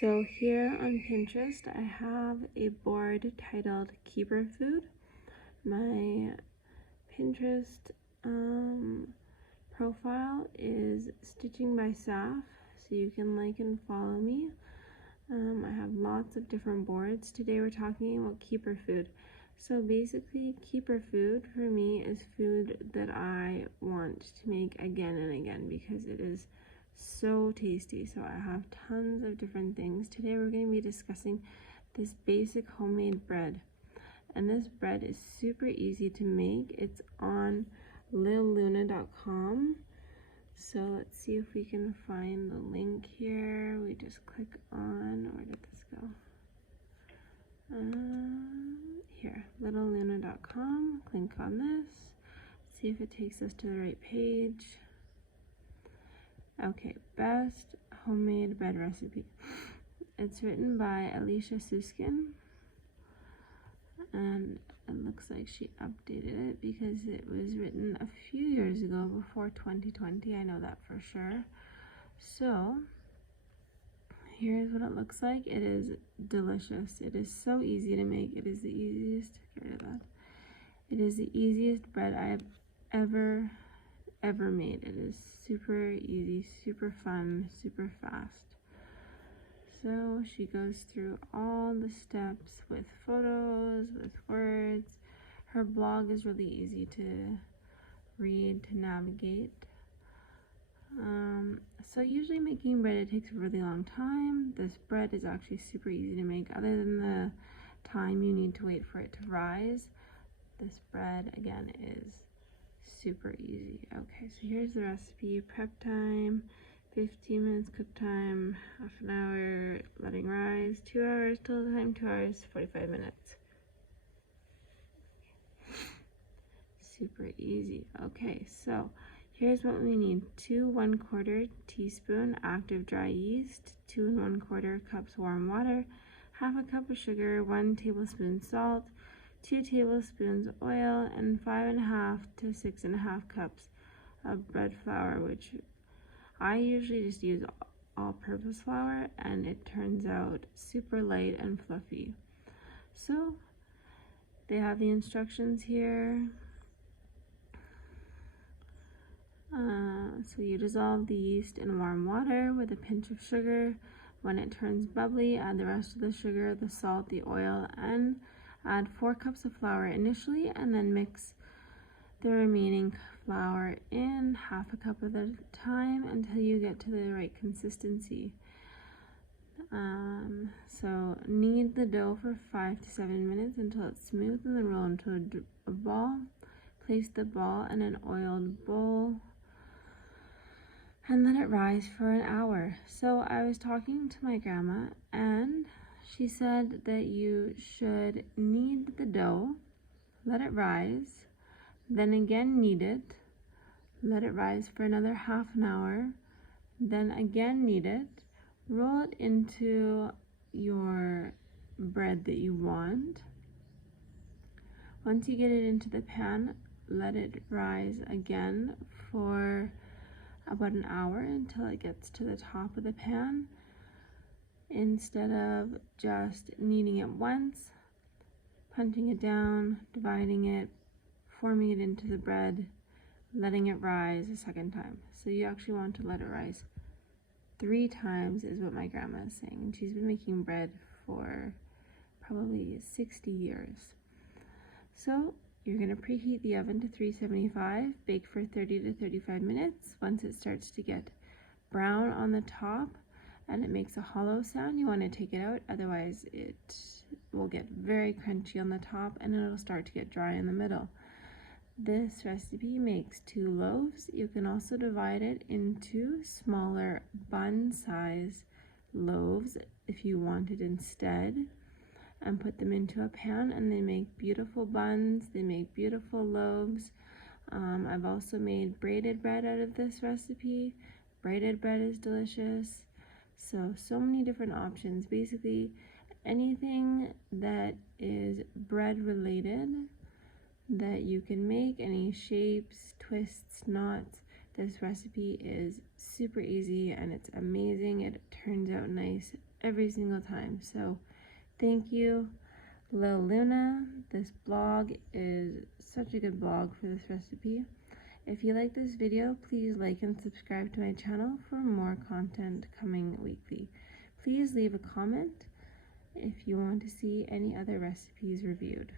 So here on Pinterest, I have a board titled Keeper Food. My Pinterest profile is Stitching by Saf, so you can like and follow me. I have lots of different boards. Today we're talking about keeper food. So basically, keeper food for me is food that I want to make again and again because it is so tasty. So I have tons of different things. Today we're going to be discussing this basic homemade bread. And this bread is super easy to make. It's on lilluna.com. So let's see if we can find the link here. We just click on, where did this go? Here, littleluna.com. Click on this. See if it takes us to the right page. Okay, best homemade bread recipe. It's written by Alicia Suskin, and it looks like she updated it because it was written a few years ago, before 2020. I know that for sure. So here's what it looks like. It is delicious. It is so easy to make. It is the easiest, get rid of that. It is the easiest bread I have ever made. It is super easy, super fun, super fast. So she goes through all the steps with photos, with words. Her blog is really easy to read, to navigate. So usually making bread, it takes a really long time. This bread is actually super easy to make, other than the time you need to wait for it to rise. This bread, again, is super easy. Okay, so here's the recipe. Prep time, 15 minutes cook time, half an hour letting rise, 2 hours total time, 2 hours, 45 minutes. Super easy. Okay, so here's what we need. 2 1/4 teaspoon active dry yeast, 2 1/4 cups warm water, half a cup of sugar, 1 tablespoon salt, 2 tablespoons oil, and 5.5 to 6.5 cups of bread flour, which I usually just use all-purpose flour, and it turns out super light and fluffy. So they have the instructions here. So you dissolve the yeast in warm water with a pinch of sugar. When it turns bubbly, add the rest of the sugar, the salt, the oil, and add 4 cups of flour initially, and then mix the remaining flour in half a cup at a time until you get to the right consistency. So knead the dough for 5 to 7 minutes until it's smooth, and then roll into a ball. Place the ball in an oiled bowl and let it rise for an hour. So I was talking to my grandma, and she said that you should knead the dough, let it rise, then again knead it, let it rise for another half an hour, then again knead it, roll it into your bread that you want. Once you get it into the pan, let it rise again for about an hour until it gets to the top of the pan. Instead of just kneading it once, punching it down, dividing it, forming it into the bread, letting it rise a second time. So you actually want to let it rise 3 times is what my grandma is saying. And she's been making bread for probably 60 years. So you're going to preheat the oven to 375, bake for 30 to 35 minutes. Once it starts to get brown on the top and it makes a hollow sound, you want to take it out, otherwise it will get very crunchy on the top and it'll start to get dry in the middle. This recipe makes 2 loaves. You can also divide it into smaller bun size loaves if you wanted instead, and put them into a pan, and they make beautiful buns. They make beautiful loaves. I've also made braided bread out of this recipe. Braided bread is delicious. So many different options. Basically, anything that is bread related that you can make, any shapes, twists, knots. This recipe is super easy and it's amazing. It turns out nice every single time. So thank you, Lil Luna. This blog is such a good blog for this recipe. If you like this video, please like and subscribe to my channel for more content coming weekly. Please leave a comment if you want to see any other recipes reviewed.